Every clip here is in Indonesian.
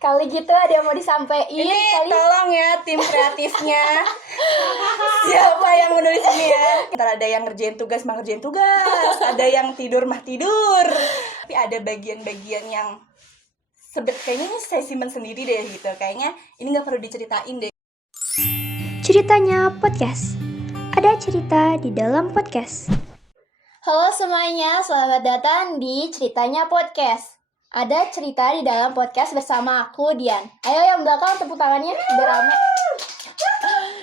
Kali gitu ada yang mau disampaikan. Ini tolong ya tim kreatifnya. Siapa yang menulis ini ya? Ntar ada yang ngerjain tugas mah ngerjain tugas, ada yang tidur mah tidur. Tapi ada bagian-bagian yang kayaknya ini saya simpen sendiri deh gitu. Kayaknya ini nggak perlu diceritain deh. Ceritanya podcast. Ada cerita di dalam podcast. Halo semuanya, selamat datang di Ceritanya Podcast. Ada cerita di dalam podcast bersama aku, Dian. Ayo yang belakang tepuk tangannya, biar rame.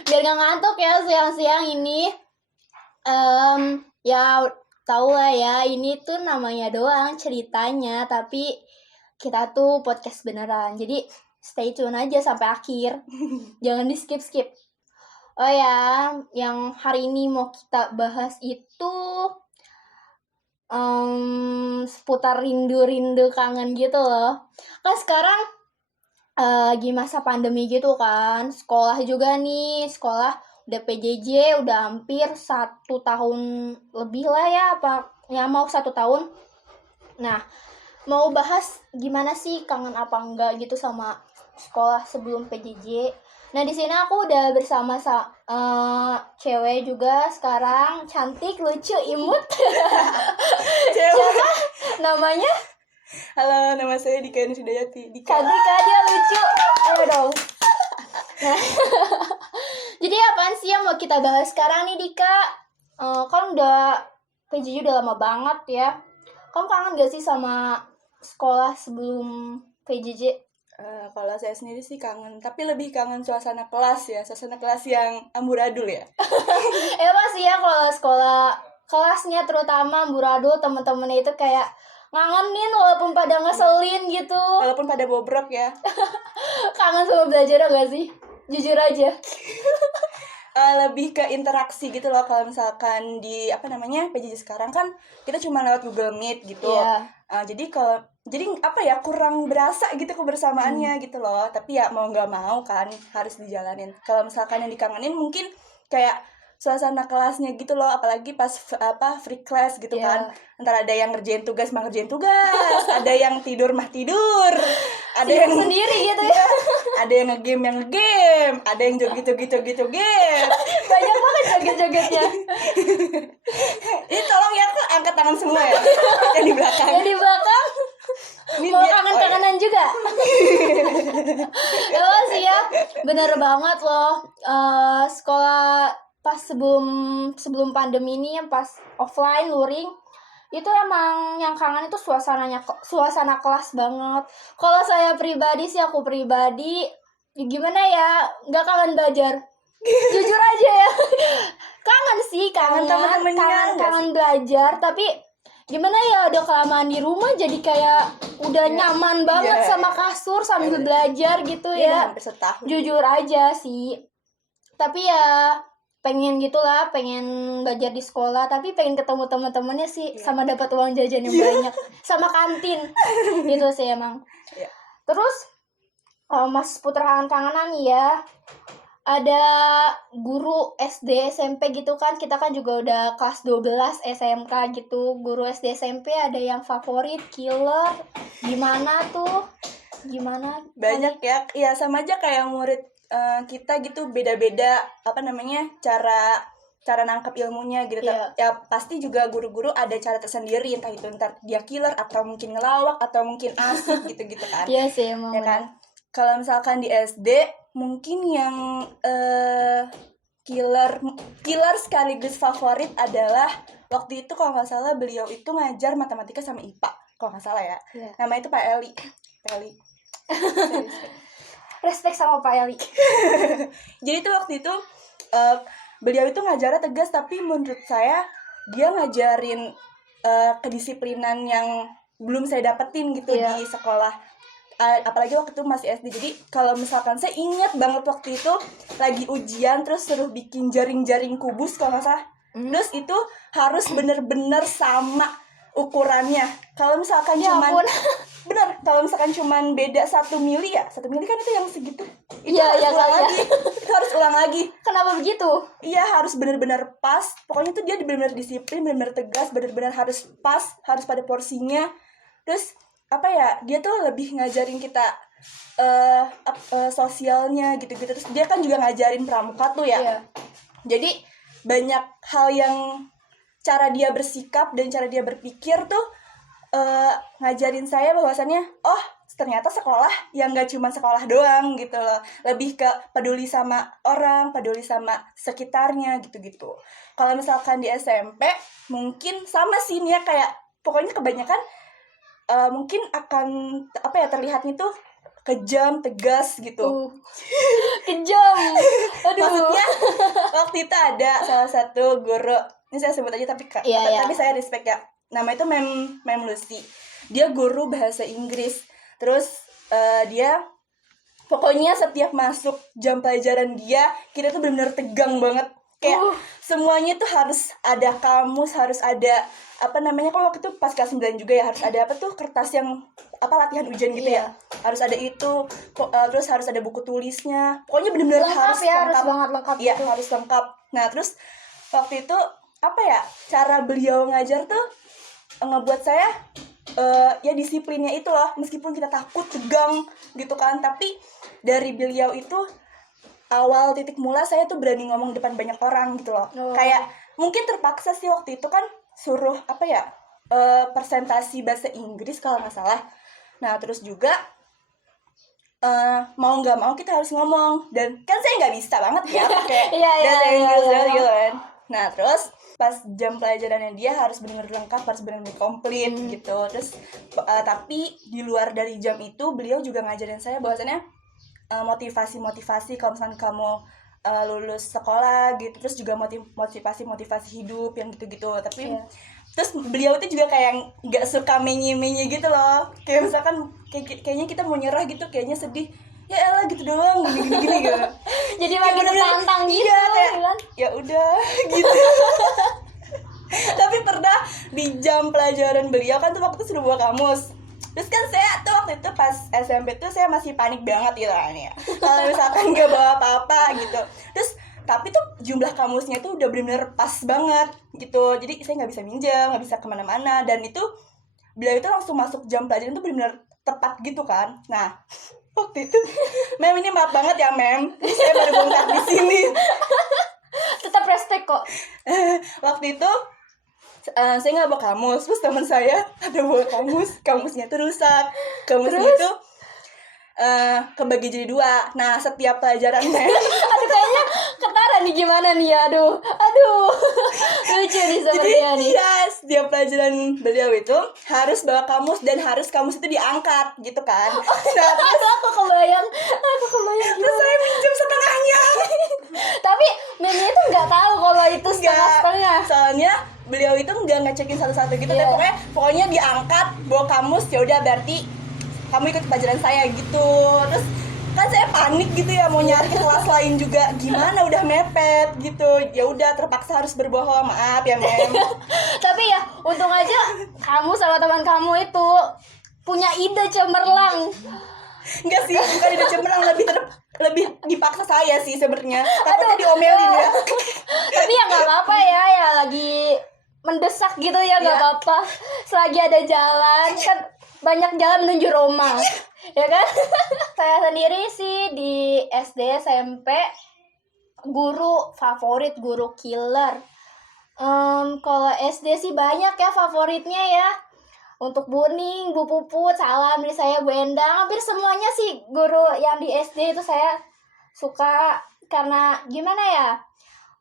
Biar gak ngantuk ya siang-siang ini. Ya tau lah ya, ini tuh namanya doang ceritanya. Tapi kita tuh podcast beneran. Jadi stay tune aja sampai akhir. Jangan di skip-skip. Oh ya, yang hari ini mau kita bahas itu seputar rindu-rindu kangen gitu loh. Kan sekarang lagi masa pandemi gitu kan. Sekolah juga nih, sekolah udah PJJ udah hampir 1 tahun lebih lah ya, apa ya mau 1 tahun. Nah, mau bahas gimana sih kangen apa enggak gitu sama sekolah sebelum PJJ. Nah, di sini aku udah bersama cewek juga sekarang, cantik, lucu, imut. Siapa namanya? Halo, nama saya Dika Nusudayati. Cantik kan dia, lucu. Ayo dong. Nah, jadi apaan sih yang mau kita bahas sekarang nih, Dika? Kan udah PJJ udah lama banget ya. Kamu kangen gak sih sama sekolah sebelum PJJ? Kalau saya sendiri sih kangen, tapi lebih kangen suasana kelas ya, suasana kelas yang amburadul ya. Emang sih ya kalau sekolah kelasnya terutama amburadul, temen-temennya itu kayak ngangenin walaupun pada ngeselin gitu. Walaupun pada bobrok ya. Kangen sama belajar gak sih? Jujur aja. Lebih ke interaksi gitu loh. Kalau misalkan di PJJ sekarang kan kita cuma lewat Google Meet gitu. Jadi kurang berasa gitu kebersamaannya gitu loh. Tapi ya mau nggak mau kan harus dijalanin. Kalau misalkan yang dikangenin mungkin kayak suasana kelasnya gitu loh, apalagi pas free class gitu kan. Ntar ada yang ngerjain tugas mah ngerjain tugas, ada yang tidur mah tidur, ada yang sendiri gitu ya. Ada yang ngegame, ada yang joget. Banyak banget joget-jogetnya. Ini tolong ya, aku angkat tangan semua ya. Yang di belakang. Yang di belakang. Ini mau kangen-kangenan juga. Emang sih ya, bener banget loh. Sekolah pas sebelum pandemi ini, yang pas offline luring, itu emang yang kangen itu suasana kelas banget. Kalau saya pribadi sih, gimana ya, nggak kangen belajar. Jujur aja ya, kangen belajar, tapi gimana ya, udah kelamaan di rumah jadi kayak udah nyaman banget sama kasur sambil belajar gitu ya. Hampir setahun. Jujur aja sih, tapi ya pengen belajar di sekolah, tapi pengen ketemu teman-temannya sih, sama dapat uang jajan yang banyak, sama kantin gitu sih emang. Terus mas putar kangen-kangenan ya, ada guru SD SMP gitu kan, kita kan juga udah kelas 12 SMK gitu. Guru SD SMP ada yang favorit, killer, gimana tuh? Banyak ya, ya sama aja kayak murid kita gitu, beda-beda cara nangkep ilmunya gitu. Ya pasti juga guru-guru ada cara tersendiri, entah dia killer atau mungkin ngelawak atau mungkin asik gitu kan. Iya sih emang. Ya kan? Kalau misalkan di SD mungkin yang killer sekaligus favorit adalah waktu itu kalau nggak salah beliau itu ngajar matematika sama IPA kalau nggak salah ya. Namanya itu Pak Eli. Respect sama Pak Eli. Jadi itu waktu itu beliau itu ngajarnya tegas, tapi menurut saya dia ngajarin kedisiplinan yang belum saya dapetin gitu di sekolah. Apalagi waktu itu masih SD. Jadi kalau misalkan saya ingat banget waktu itu lagi ujian, terus suruh bikin jaring-jaring kubus kalau nggak salah. Terus itu harus bener-bener sama ukurannya. Kalau misalkan kalau misalkan cuman beda 1 mili ya, 1 mili kan itu yang segitu. Itu harus ulang lagi. Kenapa begitu? Iya, harus benar-benar pas. Pokoknya tuh dia benar-benar disiplin, benar-benar tegas, benar-benar harus pas, harus pada porsinya. Terus dia tuh lebih ngajarin kita sosialnya gitu-gitu. Terus dia kan juga ngajarin pramuka tuh ya. Iya. Jadi banyak hal yang cara dia bersikap dan cara dia berpikir tuh ngajarin saya bahwasannya oh ternyata sekolah yang gak cuma sekolah doang gitu loh, lebih ke peduli sama orang, peduli sama sekitarnya gitu-gitu. Kalau misalkan di SMP mungkin sama sih nih ya, kayak pokoknya kebanyakan mungkin akan terlihatnya tuh kejam, tegas gitu. Kejam. Aduh. Maksudnya waktu itu ada salah satu guru, ini saya sebut aja tapi tapi saya respect ya. Nama itu Mem Lucy. Dia guru bahasa Inggris. Terus dia pokoknya setiap masuk jam pelajaran dia, kita tuh benar-benar tegang banget. Kayak semuanya tuh harus ada kamus, harus ada kan waktu itu pas kelas 9 juga ya, harus ada kertas yang latihan ujian gitu ya. Harus ada itu, terus harus ada buku tulisnya. Pokoknya benar-benar harus lengkap. Harus banget lengkap. Iya, harus lengkap. Nah, terus waktu itu cara beliau ngajar tuh ngebuat saya ya disiplinnya itu loh, meskipun kita takut, tegang gitu kan, tapi dari beliau itu awal titik mula saya tuh berani ngomong depan banyak orang gitu loh. Kayak mungkin terpaksa sih waktu itu kan suruh presentasi bahasa Inggris kalau nggak salah. Nah terus juga mau nggak mau kita harus ngomong, dan kan saya nggak bisa banget ya pakai bahasa Inggris gitu kan. Nah terus pas jam pelajarannya dia harus benar-benar lengkap, harus benar-benar komplit gitu. Terus tapi di luar dari jam itu beliau juga ngajarin saya bahwasannya motivasi kalau misalnya kamu lulus sekolah gitu, terus juga motivasi hidup yang gitu-gitu. Tapi terus beliau itu juga kayak nggak suka menye-menye gitu loh, kayak misalkan kayaknya kita mau nyerah gitu, kayaknya sedih, ya elah gitu doang, gini gitu. Jadi makin tertantang gitu. Iya, kayak ya udah gitu. Tapi pernah di jam pelajaran beliau kan tuh waktu itu suruh bawa kamus. Terus kan saya tuh waktu itu pas SMP tuh saya masih panik banget gitu kan ya, kalau misalkan nggak bawa apa-apa gitu. Terus tapi tuh jumlah kamusnya tuh udah benar-benar pas banget gitu, jadi saya nggak bisa minjem, nggak bisa kemana-mana. Dan itu beliau itu langsung masuk jam pelajaran tuh benar-benar tepat gitu kan. Nah waktu itu Mem, ini maaf banget ya Mem, saya baru bongkar di sini. Tetap respect kok. Waktu itu saya nggak bawa kamus, terus teman saya ada bawa kamusnya tuh rusak. Kamusnya itu kebagi jadi 2. Nah setiap pelajaran Aduh kayaknya ketara nih, gimana nih ya, aduh lucu nih sepertinya nih. Iya, setiap pelajaran beliau itu harus bawa kamus, dan harus kamus itu diangkat gitu kan. Nah, terus aku kebayang terus saya minjem setengahnya. Tapi Memi itu nggak tahu kalau itu setengah-setengah. Soalnya beliau itu nggak ngecekin satu-satu gitu. Yeah. Tapi pokoknya diangkat, bawa kamus, ya udah berarti kamu ikut pelajaran saya gitu. Terus kan saya panik gitu ya, mau nyari ke kelas lain juga gimana, udah mepet gitu. Ya udah terpaksa harus berbohong, maaf ya Mem. Tapi ya untung aja kamu sama teman kamu itu punya ide cemerlang. Enggak sih, bukan ide cemerlang, lebih dipaksa saya sih sebenarnya. Takutnya diomelin ya. Tapi ya nggak apa-apa ya lagi mendesak gitu ya, nggak apa-apa. Selagi ada jalan, kan banyak jalan menuju Roma, ya kan? Saya sendiri sih di SD SMP guru favorit, guru killer. Kalau SD sih banyak ya favoritnya ya. Untuk Bu Ning, Bu Puput, salam dari saya, Bu Endang. Hampir semuanya sih guru yang di SD itu saya suka, karena gimana ya,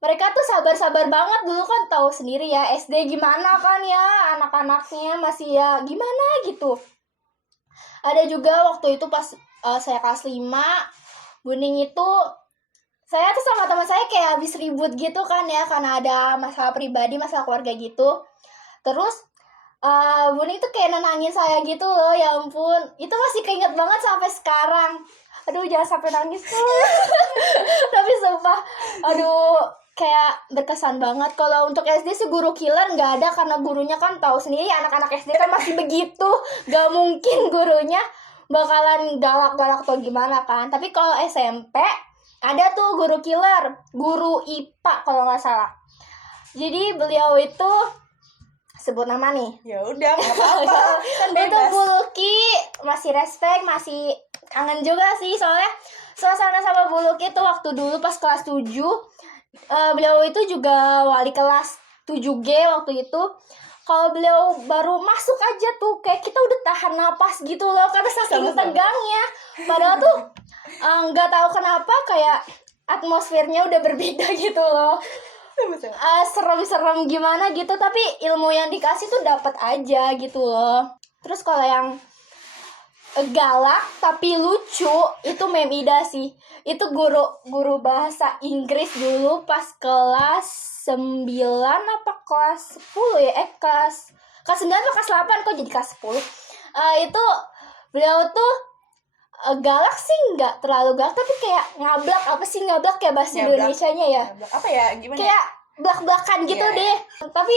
mereka tuh sabar-sabar banget. Dulu kan tahu sendiri ya SD gimana kan ya, anak-anaknya masih ya gimana gitu. Ada juga waktu itu pas saya kelas 5, Bu Ning itu, saya tuh sama teman saya kayak habis ribut gitu kan ya, karena ada masalah pribadi, masalah keluarga gitu. Terus Bu Ning tuh kayak nenangin saya gitu loh, ya ampun. Itu masih keinget banget sampai sekarang. Aduh jangan sampai nangis tuh. Tapi sumpah, aduh kayak berkesan banget. Kalau untuk SD sih guru killer nggak ada, karena gurunya kan tahu sendiri anak-anak SD kan masih begitu, gak mungkin gurunya bakalan galak-galak atau gimana kan. Tapi kalau SMP ada tuh guru killer, guru IPA kalau nggak salah. Jadi beliau itu, sebut nama nih, Ya udah, nggak apa-apa, kan itu bebas. Bu Luki, masih respect, masih kangen juga sih soalnya suasana sama Bu Luki itu waktu dulu pas kelas 7 beliau itu juga wali kelas 7G waktu itu. Kalau beliau baru masuk aja tuh kayak kita udah tahan napas gitu loh karena saking tegangnya. Padahal tuh nggak tahu kenapa kayak atmosfernya udah berbeda gitu loh. Serem-serem gimana gitu, tapi ilmu yang dikasih tuh dapat aja gitu loh. Terus kalau yang galak tapi lucu itu Mem Ida sih. Itu guru bahasa Inggris dulu pas kelas 9 apa kelas 10 ya? Kelas 9 apa kelas 8 kok jadi kelas 10. Itu beliau tuh galak sih nggak terlalu galak tapi kayak ngablak. Apa sih ngablak kayak bahasa Indonesianya ya? Ngablak. Apa ya? Gimana? Kayak blak-blakan gitu deh. Tapi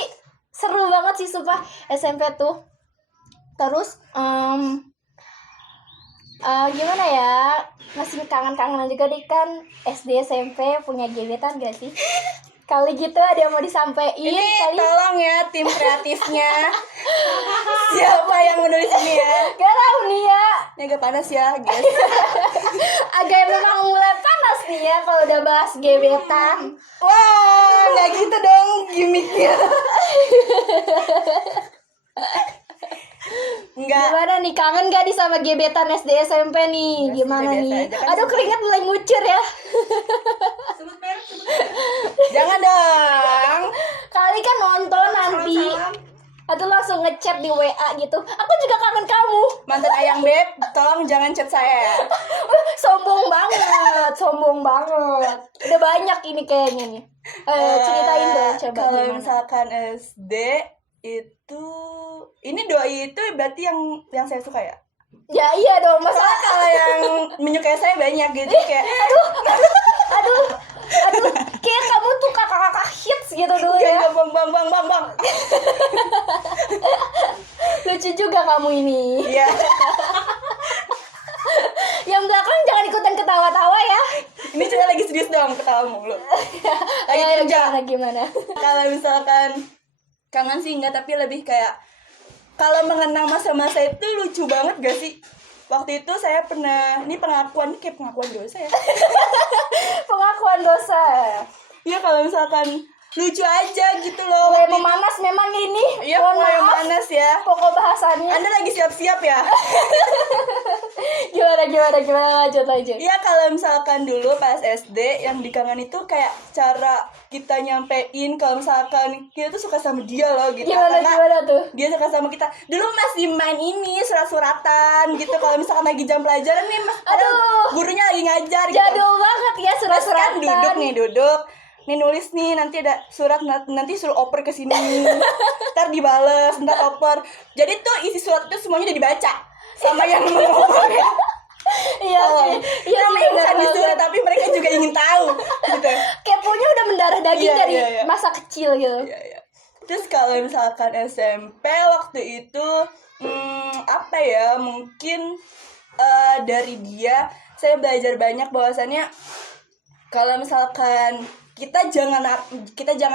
seru banget sih sumpah SMP tuh. Terus gimana ya, masih kangen-kangenan juga deh kan SD SMP punya gebetan gak sih? Kali gitu ada yang mau disampaikan Ini kali. tolong ya tim kreatifnya. Siapa yang menulis ini ya? Gak tau nih ya. Ini agak panas ya guys. Agak memang mulai panas nih ya kalau udah bahas gebetan. Wah, nggak gitu dong gimmicknya. Enggak. Gimana nih, kangen gak nih sama gebetan SD SMP nih? Enggak sih, Gimana biasa nih? aja kan. Aduh keringat mulai ngucur ya. Jangan dong. Kali kan nonton nanti. Atau langsung ngechat di WA gitu. Aku juga kangen kamu. Mantan ayang beb, tolong jangan chat saya. Sombong banget. Udah banyak ini kayaknya nih. Ceritain dong coba Kalau gimana. misalkan SD itu, ini doi itu berarti yang saya suka ya. Ya iya dong, masa Soalnya kalau yang menyukai saya banyak gitu kayak. aduh. Kayak kamu tuh kakak-kakak hits gitu dulu ya. Bang. Lucu juga kamu ini. Iya. Yang belakang jangan ikutan ketawa-tawa ya. Ini cerita lagi serius dong, ketawa mulu. Lagi kerja. Gimana? Kalau misalkan kangen sih enggak, tapi lebih kayak kalau mengenang masa-masa itu lucu banget gak sih? Waktu itu saya pernah, ini pengakuan, kayak pengakuan dosa ya. Pengakuan dosa. Iya, kalau misalkan lucu aja gitu loh. Mulai Waktu itu- memanas memang ini. Iya, Mohon mulai maaf. panas ya. Pokok bahasannya. Anda lagi siap-siap ya? Gimana lanjut. Iya, kalau misalkan dulu pas SD yang dikangen itu kayak cara kita nyampein kalau misalkan kita tuh suka sama dia loh gitu. Gimana tuh? Dia suka sama kita. Dulu masih main ini surat-suratan gitu kalau misalkan lagi jam pelajaran nih, padahal Aduh. gurunya lagi ngajar gitu. Jadul banget ya Terus kan surat-suratan. duduk. Nih nulis nih, nanti ada surat, nanti suruh oper ke sini. Ntar dibales, ntar oper. Jadi tuh isi surat itu semuanya udah dibaca sama yang mengoper. Iya sih. Iya Namanya sih, bukan benar disuruh, banget. tapi mereka juga ingin tahu gitu. Keponya udah mendarah daging Iya, dari iya. masa kecil gitu. Iya. Terus kalau misalkan SMP waktu itu apa ya, mungkin dari dia saya belajar banyak bahwasannya kalau misalkan kita jangan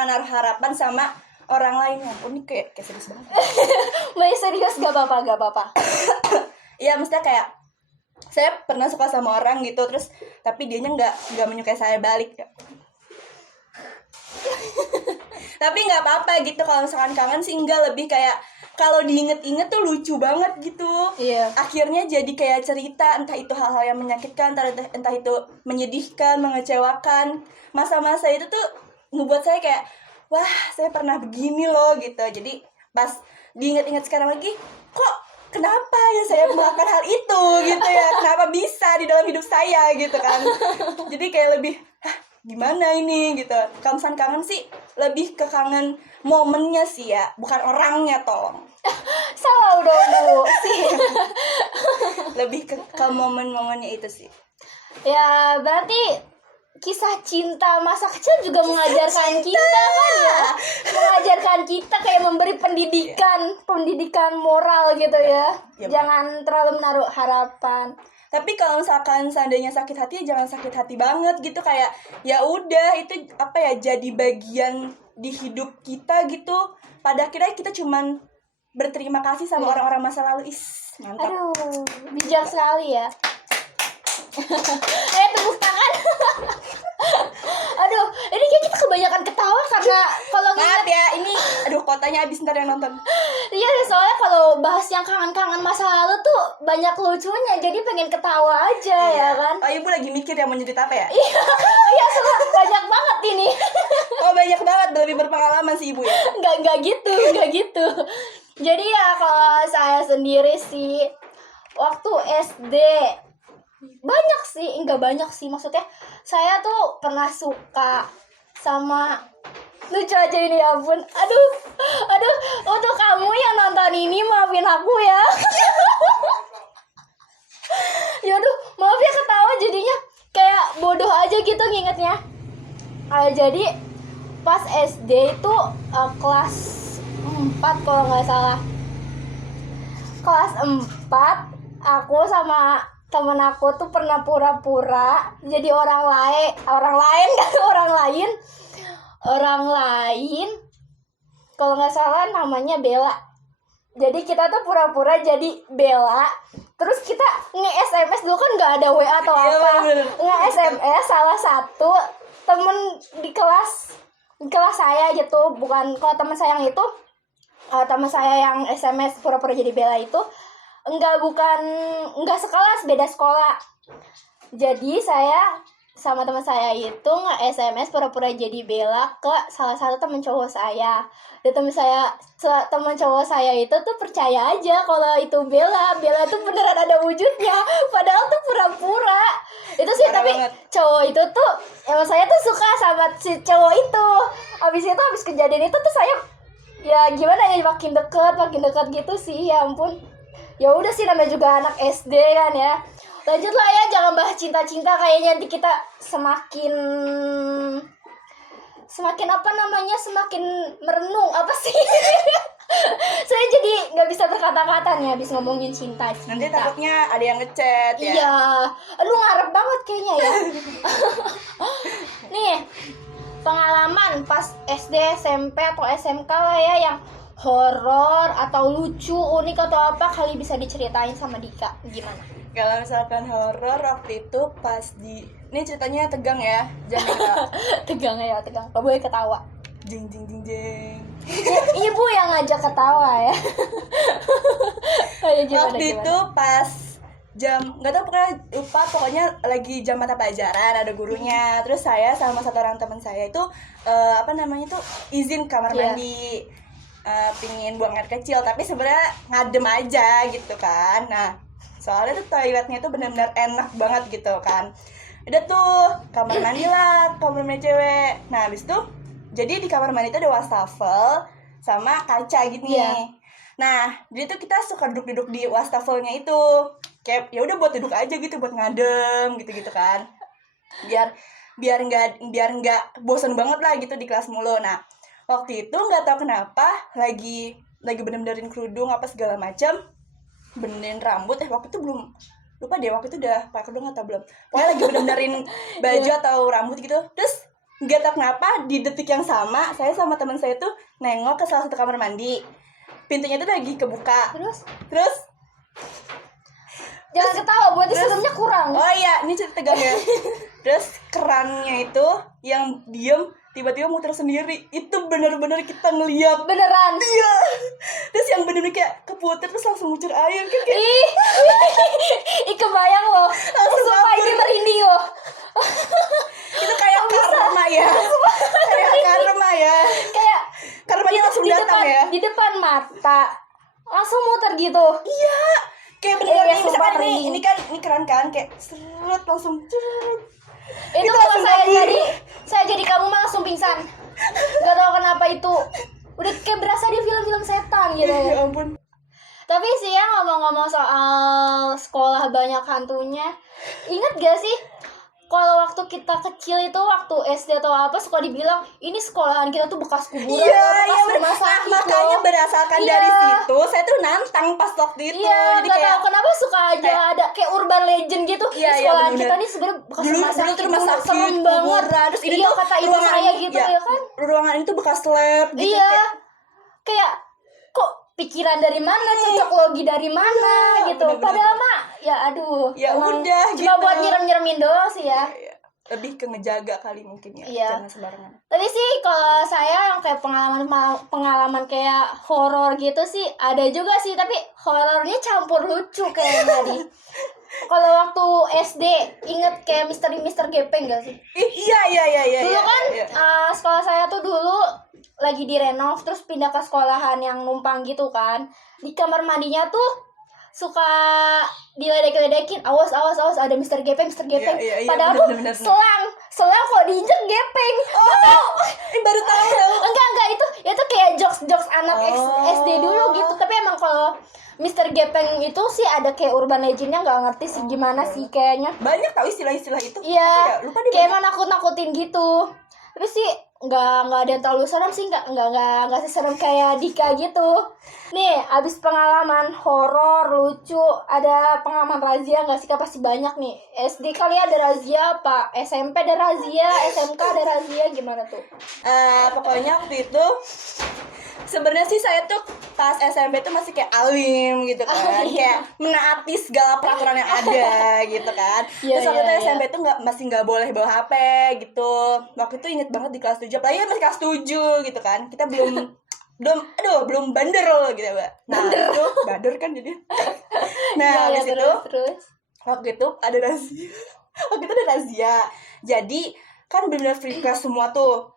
naruh harapan sama orang lain. Ya ampun, ini kayak serius banget. Masih serius gak apa-apa. Iya, maksudnya kayak saya pernah suka sama orang gitu, terus tapi dianya nggak menyukai saya balik ya. Tapi nggak apa-apa gitu, kalau misalkan kangen sih enggak, lebih kayak kalau diinget-inget tuh lucu banget gitu. Iya. Akhirnya jadi kayak cerita, entah itu hal-hal yang menyakitkan, entah itu menyedihkan, mengecewakan. Masa-masa itu tuh ngebuat saya kayak, wah saya pernah begini loh gitu. Jadi pas diinget-inget sekarang lagi, kok kenapa ya saya melakukan hal itu gitu ya, kenapa bisa di dalam hidup saya gitu kan. Jadi kayak lebih gimana ini gitu. Kalau misalkan kangen sih lebih ke kangen momennya sih ya, bukan orangnya, tolong. Salah dong Bu sih. Lebih ke momen-momennya itu sih. Ya berarti kisah cinta masa kecil juga mengajarkan kita kan ya. Mengajarkan kita kayak memberi pendidikan moral gitu ya. Iya, Jangan terlalu menaruh harapan. Tapi kalau misalkan seandainya sakit hati, ya jangan sakit hati banget gitu, kayak ya udah itu apa ya, jadi bagian di hidup kita gitu. Pada akhirnya kita cuman berterima kasih sama orang-orang masa lalu. Mantap. Aduh, bijak sekali ya. Tepuk tangan. Aduh, ini kayak kita kebanyakan ketawa karena kalau Maaf ya, ini aduh kotanya habis ntar yang nonton. iya soalnya kalau bahas yang kangen-kangen masa lalu tuh banyak lucunya, jadi pengen ketawa aja ya kan. Oh, ibu lagi mikir ya mau cerita apa ya? Iya soalnya banyak banget ini. Oh, banyak banget, lebih berpengalaman sih ibu ya. Nggak gitu. Jadi ya kalau saya sendiri sih waktu SD banyak sih, enggak banyak sih, maksudnya saya tuh pernah suka sama, lucu aja ini ya ampun, aduh untuk kamu yang nonton ini maafin aku ya. Yaudah maaf ya ketawa jadinya kayak bodoh aja gitu ngingetnya. Jadi pas SD itu kelas 4 kalau nggak salah, kelas 4 aku sama temen aku tuh pernah pura-pura jadi orang lain kalau nggak salah namanya Bella. Jadi kita tuh pura-pura jadi Bella, terus kita nge-SMS dulu kan nggak ada WA atau apa, nge-SMS salah satu temen di kelas saya gitu, bukan kalau teman saya yang itu, teman saya yang SMS pura-pura jadi Bella itu enggak sekelas, beda sekolah. Jadi saya sama teman saya itu nge-SMS pura-pura jadi Bella ke salah satu teman cowok saya. Dan teman cowok saya itu tuh percaya aja kalau itu Bella tuh beneran ada wujudnya, padahal tuh pura-pura. Itu sih Parah tapi banget. Cowok itu tuh emang saya tuh suka sama si cowok itu. Habis kejadian itu tuh saya ya gimana ya, makin dekat gitu sih, ya ampun. Ya udah sih, namanya juga anak SD kan ya. Lanjutlah ya, jangan bahas cinta-cinta, kayaknya nanti kita semakin apa namanya, semakin merenung apa sih. Saya jadi nggak bisa berkata-kata nih habis ngomongin cinta. Nanti takutnya ada yang ngechat ya. Iya, lu ngarep banget kayaknya ya. Nih, pengalaman pas SD, SMP atau SMK lah ya yang horor atau lucu, unik atau apa kali bisa diceritain sama Dika, gimana? Kalau misalkan horor waktu itu pas ini ceritanya tegang ya, jangan Tegang, gak boleh ketawa. jeng. Ibu yang ngajak ketawa ya. Ayo, gimana? Itu pas jam nggak tahu, pokoknya lagi jam mata pelajaran, ada gurunya, terus saya sama satu orang teman saya itu izin kamar mandi, pingin buang air kecil, tapi sebenarnya ngadem aja gitu kan. Nah soalnya tuh toiletnya tuh benar-benar enak banget gitu kan. Udah tuh kamar mandi cewek. Nah habis itu jadi di kamar mandi itu ada wastafel sama kaca gitu nih. Iya. Nah jadi tuh kita suka duduk di wastafelnya itu, kayak ya udah buat duduk aja gitu, buat ngadem gitu kan, biar nggak bosan banget lah gitu di kelas mulu. Nah waktu itu nggak tahu kenapa lagi bener-benerin kerudung apa segala macam, benerin rambut, waktu itu belum, lupa deh waktu itu udah pakai kerudung atau belum, pokoknya lagi benerin baju atau rambut gitu. Terus nggak tahu kenapa di detik yang sama saya sama teman saya tuh nengok ke salah satu kamar mandi, pintunya tuh lagi kebuka. Terus Jangan ketawa, buat seremnya kurang. Oh iya, ini cerita tegang ya. Terus kerannya itu yang diem tiba-tiba muter sendiri. Itu benar-benar kita ngeliat Beneran. iya. Terus yang benar-benar kayak keputar terus langsung ngucur air kan kayak Ih, kebayang loh. Sumpah ini merinding loh. itu kayak karma ya. Kayak karma ya. Kayak Karma itu langsung datang ya. di depan mata langsung muter gitu. Iya. Kayak Iya, benar-benar sumpah misalkan merinding. ini keran kan kayak seret langsung curut. Itu Itu kalau langsung saya kabur. jadi kamu mah langsung pingsan. Gak tahu kenapa itu. Udah kayak berasa di film-film setan gitu. Ya ampun. Tapi sih ya, ngomong-ngomong soal sekolah banyak hantunya, ingat gak sih kalau waktu kita kecil itu, waktu SD atau apa, suka dibilang ini sekolahan kita tuh bekas kuburan, bekas bener. rumah sakit makanya loh. berdasarkan Iya. dari situ saya tuh nantang pas waktu itu. Iya, Jadi nggak kayak tahu kenapa suka aja ada kayak urban legend gitu. Iya, Di sekolahan bener-bener. kita nih sebenarnya bekas dulu rumah sakit, tuh rumah sakit, serem banget. kuburan. Terus ini Iya, tuh kata ibu ruangan saya ini, gitu ya kan. ruangan itu bekas lab gitu. Iya, kayak kok pikiran dari mana, cocok logi dari mana Iya, gitu. bener-bener. Padahal mah ya aduh. Ya emang udah cuma gitu. buat nyerem-nyeremin doang sih ya. Iya. Lebih ke ngejaga kali mungkin ya, Iya. jangan sembarangan. Tapi sih kalau saya yang kayak pengalaman kayak horor gitu sih ada juga sih, tapi horornya campur lucu kayaknya nih. Kalau waktu SD inget kayak Mister Gepeng gak sih? Iya. Dulu kan iya. sekolah saya tuh dulu lagi direnov terus pindah ke sekolahan yang numpang gitu kan. Di kamar mandinya tuh suka diledek-ledekin, awas ada Mister Gepeng. Iya, Padahal tuh bener. selang kok diinjek gepeng. Oh, baru tahu. Enggak itu kayak jokes anak SD dulu gitu. Tapi emang kalau Mister Gepeng itu sih ada kayak urban legendnya, nggak ngerti sih gimana sih kayaknya. Banyak tahu istilah-istilah itu. Iya, Lupa deh. kayak emang nakut-nakutin gitu. Tapi sih nggak ada yang terlalu serem sih, nggak seserem kayak Dika gitu. Nih, abis pengalaman horor lucu, ada pengalaman razia nggak sih? Kak, pasti banyak nih. SD kali ada razia apa? SMP ada razia, SMK ada razia, gimana tuh? Pokoknya waktu itu sebenarnya sih saya tuh pas SMP tuh masih kayak alim gitu kan, kayak menaati segala peraturan yang ada gitu kan. Iya, Terus waktu itu iya. SMP tuh masih nggak boleh bawa HP gitu. Waktu itu inget banget di kelas 7, apalagi masih kelas 7 gitu kan. Kita belum bandel gitu, Mbak. Nah, itu bandel kan jadi. Nah, Iya, habis itu terus. waktu itu ada razia. Waktu itu ada razia. Jadi kan benar-benar free class semua tuh.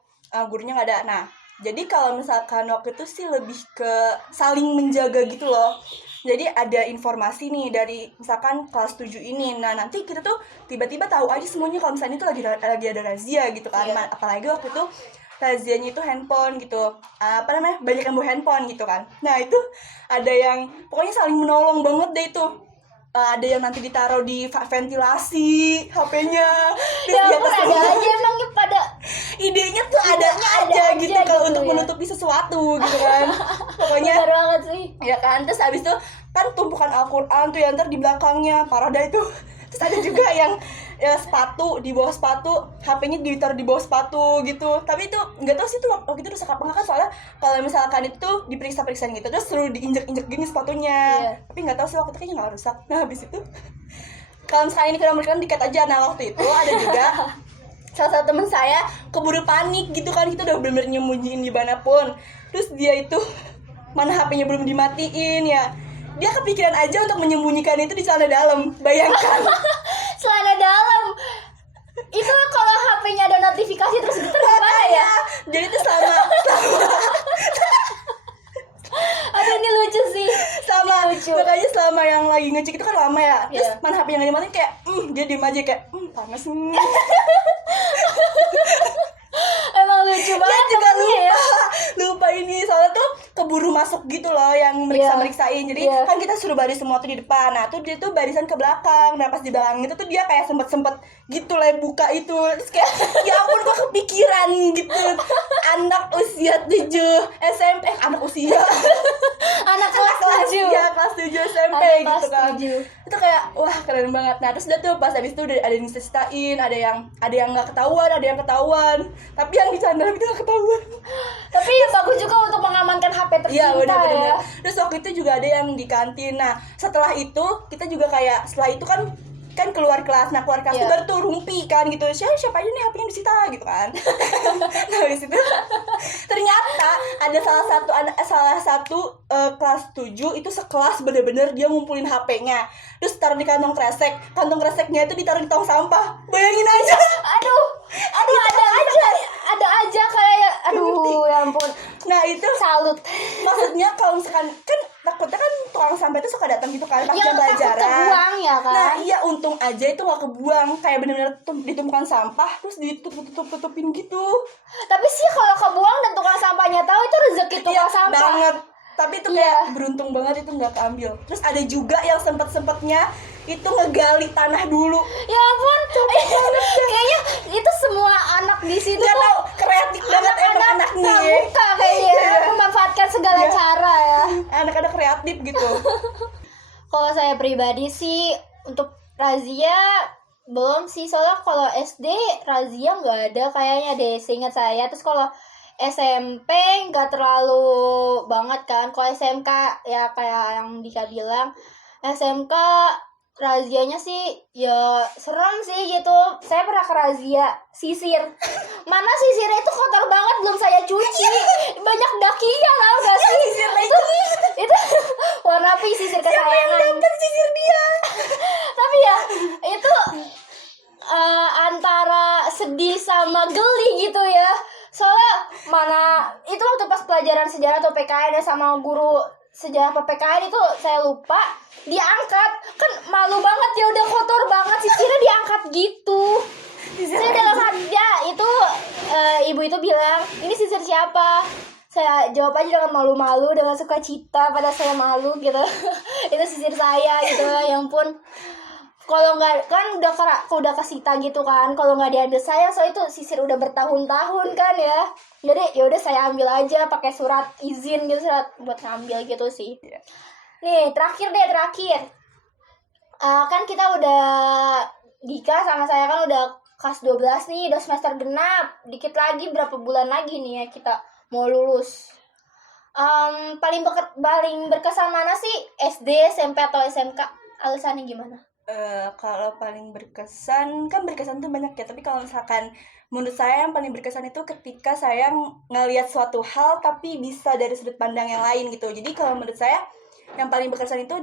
Gurunya nggak ada. Nah, jadi kalau misalkan waktu itu sih lebih ke saling menjaga gitu loh. Jadi ada informasi nih dari misalkan kelas 7 ini. Nah, nanti kita tuh tiba-tiba tahu aja semuanya kalau misalnya itu lagi ada razia gitu kan. Iya. Apalagi waktu itu razianya itu handphone gitu. Banyak yang bawa handphone gitu kan. Nah, itu ada yang pokoknya saling menolong banget deh itu. Ada yang nanti ditaruh di ventilasi HP-nya. Terus Ya di ampun, atas ada aja emang pada idenya tuh ada aja gitu aja kalau gitu untuk ya. menutupi sesuatu gitu kan. Pokoknya benar banget sih. ya kan. Terus habis itu kan tumpukan Al-Qur'an tuh yang ntar di belakangnya, parah dah itu. Terus ada juga yang sepatu, di bawah sepatu HP-nya ditaruh di bawah sepatu gitu. Tapi itu nggak tahu sih tuh waktu itu rusak apa nggak kan, soalnya kalau misalkan itu tuh diperiksa-periksa gitu terus suruh diinjek-injek gini sepatunya. Iya. Tapi nggak tahu sih waktu itu kayaknya nggak rusak. Nah, habis itu kalau misalnya ini kita dikat aja. Nah, waktu itu ada juga salah satu teman saya keburu panik gitu kan, kita udah bener-bener nyembunyiin di mana pun. Terus dia itu mana HP-nya belum dimatiin ya, dia kepikiran aja untuk menyembunyikan itu di celana dalam. Bayangkan. Celana dalam itu kalau HP-nya ada notifikasi terus getar gimana ya? Jadi itu sama Aduh, ini lucu sih. Lucu. makanya selama yang lagi ngecek itu kan lama ya. Terus Iya. mana HP yang dimatiin kayak dia diem aja kayak panas nih. Emang lucu Dia banget juga temennya ya. lupa ini, soalnya tuh keburu masuk gitu loh yang meriksain. Jadi Iya. kan kita suruh baris semua tuh di depan. Nah tuh dia tuh barisan ke belakang. Nah pas di belakang itu tuh dia kayak sempet gitu lah buka itu. Terus kayak ya ampun kok kepikiran gitu. Anak usia 7 SMP, anak usia Anak kelas 7. ya kelas 7 SMP Anak gitu kelas kan. 7. Itu kayak wah keren banget. Nah terus dia tuh pas habis itu udah ada yang diceritain, ada yang nggak ketahuan, ada yang ketahuan. Tapi yang di sana itu nggak ketahuan. Tapi ya bagus juga untuk mengamankan HP Iya tercinta benar-benar. ya. Terus waktu itu juga ada yang di kantin. Nah setelah itu kita juga kayak setelah itu kan keluar kelas. Nah keluar kelas Iya. itu baru tuh rumpi kan gitu. Siapa aja nih HP-nya disita gitu kan. Nah habis itu ternyata ada salah satu kelas 7 itu sekelas bener-bener dia ngumpulin HP-nya. Terus taruh di kantong kresek. Kantong kreseknya itu ditaruh di tong sampah. Bayangin aja. Aduh, ada aja kayak aduh ya ampun. Nah itu Salut. maksudnya kalau misalkan kan takutnya kan tukang sampah itu suka datang gitu kan pas Ya jam takut pelajaran. kebuang ya kan. Nah iya untung aja itu nggak kebuang, kayak bener-bener ditumpukan sampah terus ditutupin gitu. Tapi sih kalau kebuang dan tukang sampahnya tahu itu rezeki tukang sampah. Banget. Tapi itu Iya. kayak beruntung banget itu nggak keambil. Terus ada juga yang sempetnya itu ngegali tanah dulu. Ya ampun, kayaknya itu semua anak di situ Nggak tuh tahu, kreatif banget emang anaknya. pramuka kayaknya Iya. memanfaatkan segala Iya. cara ya. Anak-anak kreatif gitu. Kalau saya pribadi sih untuk razia belum sih, soalnya kalau SD razia nggak ada kayaknya deh seingat saya. Terus kalau SMP nggak terlalu banget kan. Kalau SMK ya kayak yang Dika bilang, SMK Razianya sih ya serem sih gitu. Saya pernah ke razia sisir. Mana sisirnya itu kotor banget, belum saya cuci. Banyak dakinya, tau gak sih? Itu warna pink, sisir kesayangan. Sisir dia. Tapi ya itu antara sedih sama geli gitu ya. Soalnya mana itu waktu pas pelajaran sejarah atau PKN ya sama guru sejarah PPKN itu saya lupa, dia angkat, kan malu banget ya, udah kotor banget sisirnya diangkat gitu. Saya dalam hati ya itu ibu itu bilang, ini sisir siapa? Saya jawab aja dengan malu-malu, dengan sukacita pada saya malu gitu. Itu sisir saya gitu, ya ampun. Kalau nggak kan udah kesita gitu kan, kalau nggak diambil saya, so itu sisir udah bertahun-tahun kan ya. Jadi ya udah saya ambil aja pakai surat izin gitu, surat buat ngambil gitu sih. Yeah. Nih terakhir. Kan kita udah Dika sama saya kan udah kelas 12 nih, udah semester genap. Dikit lagi berapa bulan lagi nih ya kita mau lulus. Paling berkesan mana sih? SD, SMP atau SMK? Alasannya gimana? Kalau paling berkesan tuh banyak ya, tapi kalau misalkan menurut saya yang paling berkesan itu ketika saya ngelihat suatu hal tapi bisa dari sudut pandang yang lain gitu. Jadi kalau menurut saya yang paling berkesan itu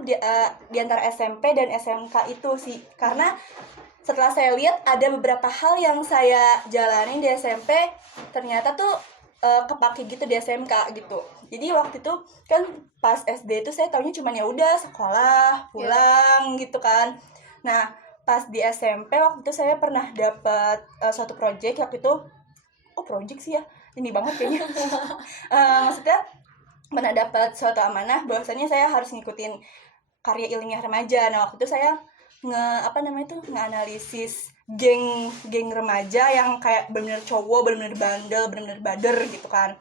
di antara SMP dan SMK itu sih, karena setelah saya lihat ada beberapa hal yang saya jalanin di SMP ternyata tuh kepake gitu di SMK gitu. Jadi waktu itu kan pas SD itu saya taunya cuma ya udah sekolah pulang gitu kan. Nah pas di SMP waktu itu saya pernah dapat suatu project waktu itu. Project sih ya, ini banget kayaknya. Maksudnya pernah dapat suatu amanah bahwasanya saya harus ngikutin karya ilmiah remaja. Nah waktu itu saya nganalisis geng remaja yang kayak benar-benar cowok, benar-benar bandel, benar-benar bader gitu kan.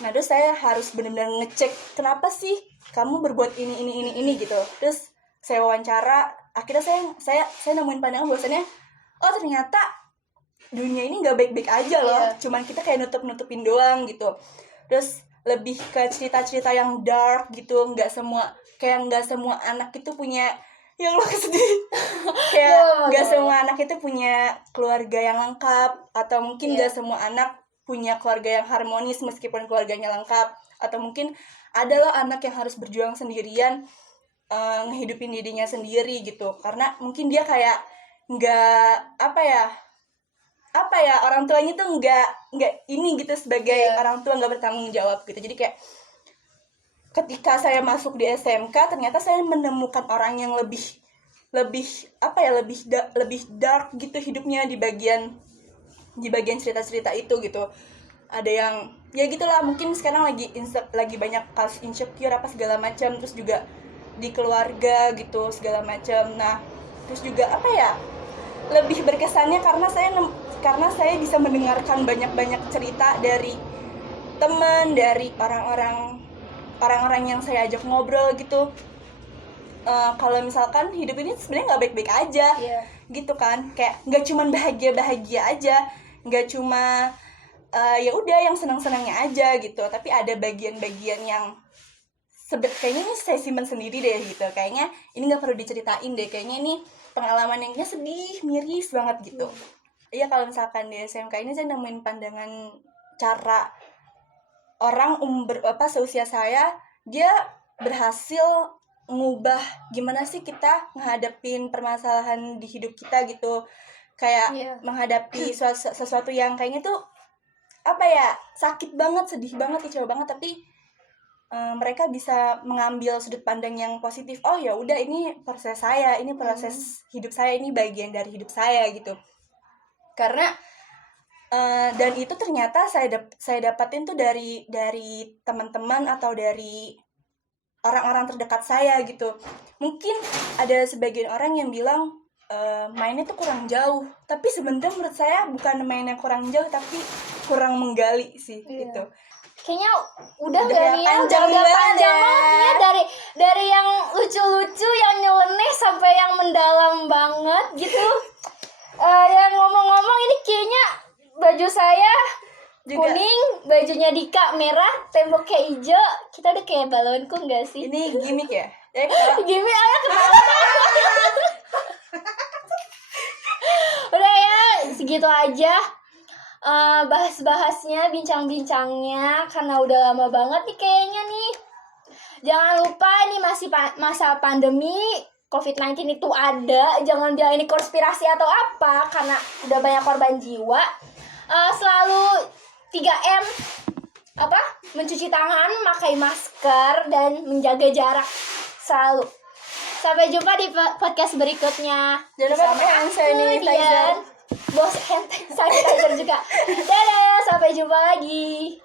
Nah terus saya harus benar-benar ngecek kenapa sih kamu berbuat ini gitu. Terus saya wawancara, akhirnya saya nemuin pandangan bahwasannya oh ternyata dunia ini nggak baik-baik aja loh, cuman kita kayak nutupin doang gitu. Terus lebih ke cerita-cerita yang dark gitu, nggak semua anak itu punya yang lo kesedih kayak nggak semua anak itu punya keluarga yang lengkap, atau mungkin nggak semua anak punya keluarga yang harmonis meskipun keluarganya lengkap, atau mungkin adalah anak yang harus berjuang sendirian ngehidupin dirinya sendiri gitu, karena mungkin dia kayak nggak orang tuanya tuh nggak ini gitu sebagai orang tua, nggak bertanggung jawab gitu. Jadi kayak ketika saya masuk di SMK ternyata saya menemukan orang yang lebih dark gitu hidupnya di bagian cerita-cerita itu gitu. Ada yang ya gitulah, mungkin sekarang lagi banyak kasus insecure apa segala macam, terus juga di keluarga gitu segala macam. Nah terus juga lebih berkesannya karena saya bisa mendengarkan banyak cerita dari teman, dari orang-orang yang saya ajak ngobrol gitu. Kalau misalkan hidup ini sebenarnya nggak baik-baik aja, gitu kan, kayak nggak cuma bahagia aja, nggak cuma ya udah yang senang-senangnya aja gitu, tapi ada bagian-bagian yang kayaknya ini saya simpen sendiri deh gitu, kayaknya ini nggak perlu diceritain deh, kayaknya ini pengalaman yang sedih, miris banget gitu. Iya, kalau misalkan di SMK ini saya nemuin pandangan cara orang seusia saya, dia berhasil ngubah gimana sih kita ngadepin permasalahan di hidup kita gitu, kayak menghadapi sesuatu yang kayaknya tuh sakit banget, sedih banget, kecewa banget, tapi mereka bisa mengambil sudut pandang yang positif. Oh ya udah, ini proses saya, ini proses hidup saya, ini bagian dari hidup saya gitu. Karena dan itu ternyata saya dapatin tuh dari teman-teman atau dari orang-orang terdekat saya gitu. Mungkin ada sebagian orang yang bilang mainnya tuh kurang jauh, tapi sebenarnya menurut saya bukan mainnya kurang jauh, tapi kurang menggali sih gitu. Kayaknya udah panjang banget ya, dari yang lucu-lucu, yang nyeleneh, sampai yang mendalam banget gitu. Yang ngomong-ngomong ini kayaknya baju saya juga kuning, bajunya Dika merah, temboknya hijau. Kita udah kayak balonku nggak sih? Ini gimmick ya? Gimmick, ketawa. segitu aja bahas-bahasnya, bincang-bincangnya, karena udah lama banget nih kayaknya nih. Jangan lupa ini masih masa pandemi COVID-19 itu ada. Jangan bilang ini konspirasi atau apa, karena udah banyak korban jiwa. Selalu 3M, mencuci tangan, memakai masker, dan menjaga jarak selalu. Sampai jumpa di podcast berikutnya. Jangan lupa pakai hand sanitizer. Bos hand sanitizer juga. Dadah, sampai jumpa lagi.